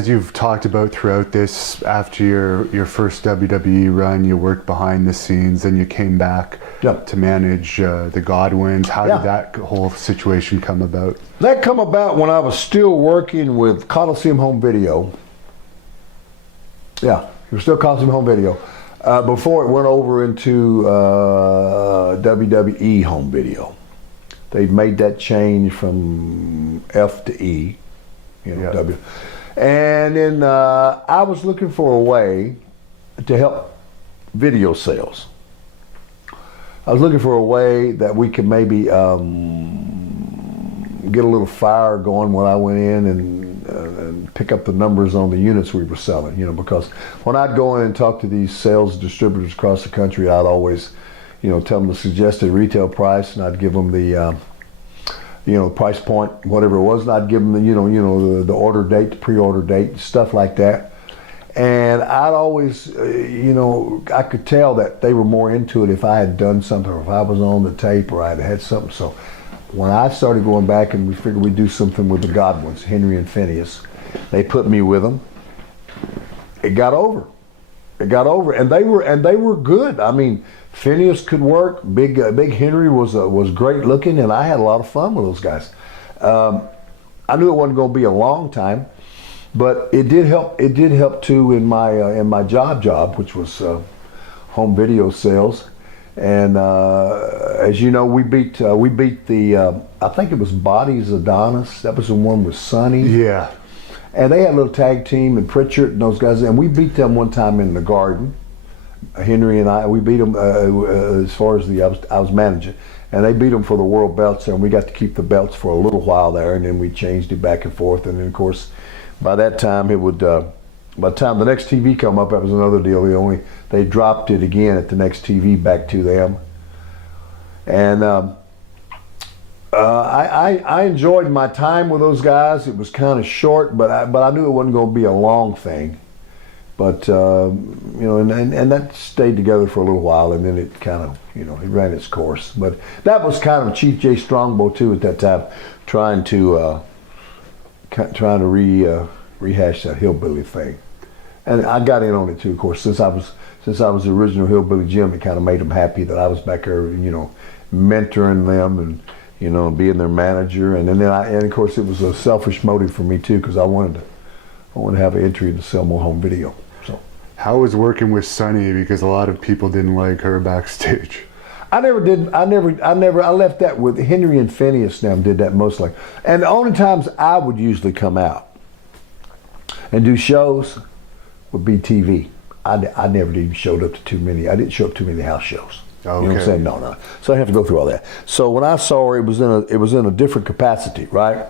as you've talked about throughout this, after your first WWE run, you worked behind the scenes, and you came back to manage the Godwinns. How did that whole situation come about? That come about when I was still working with Coliseum Home Video. Yeah, it was still Coliseum Home Video. Before it went over into WWE Home Video. They'd made that change from F to E, W. And then I was looking for a way to help video sales. I was looking for a way that we could maybe get a little fire going when I went in and pick up the numbers on the units we were selling, because when I'd go in and talk to these sales distributors across the country, I'd always, tell them the suggested retail price, and I'd give them the price point, whatever it was, and I'd give them the, the order date, the pre-order date, stuff like that. And I'd always, I could tell that they were more into it if I had done something, or if I was on the tape, or I'd had something. So when I started going back and we figured we'd do something with the Godwinns, Henry and Phineas, they put me with them. It got over. And they were good. I mean, Phineas could work. Big Henry was great looking, and I had a lot of fun with those guys. I knew it wasn't going to be a long time, but it did help. It did help too in my job, which was home video sales. And as you know, we beat the I think it was Bodies Adonis. That was the one with Sonny. Yeah. And they had a little tag team, and Pritchard and those guys, and we beat them one time in the Garden. Henry and we beat them as far as I was managing, and they beat them for the world belts, and we got to keep the belts for a little while there, and then we changed it back and forth, and then of course, by that time by the time the next TV come up, that was another deal. They dropped it again at the next TV back to them, and I enjoyed my time with those guys. It was kind of short, but I knew it wasn't going to be a long thing. But and that stayed together for a little while, and then it kind of it ran its course. But that was kind of Chief Jay Strongbow too at that time, trying to rehash that hillbilly thing, and I got in on it too. Of course, since I was the original Hillbilly Jim, it kind of made them happy that I was back there, mentoring them and being their manager, and of course it was a selfish motive for me too, because I wanted to have an entry to sell more home video. So how was working with Sonny? Because a lot of people didn't like her backstage. I never did. I left that with Henry and Phineas. Now did that mostly, and the only times I would usually come out and do shows would be TV. I never even showed up to too many. I didn't show up to many house shows. Okay. You know what I'm saying? No. So I have to go through all that. So when I saw her, it was in a different capacity, right?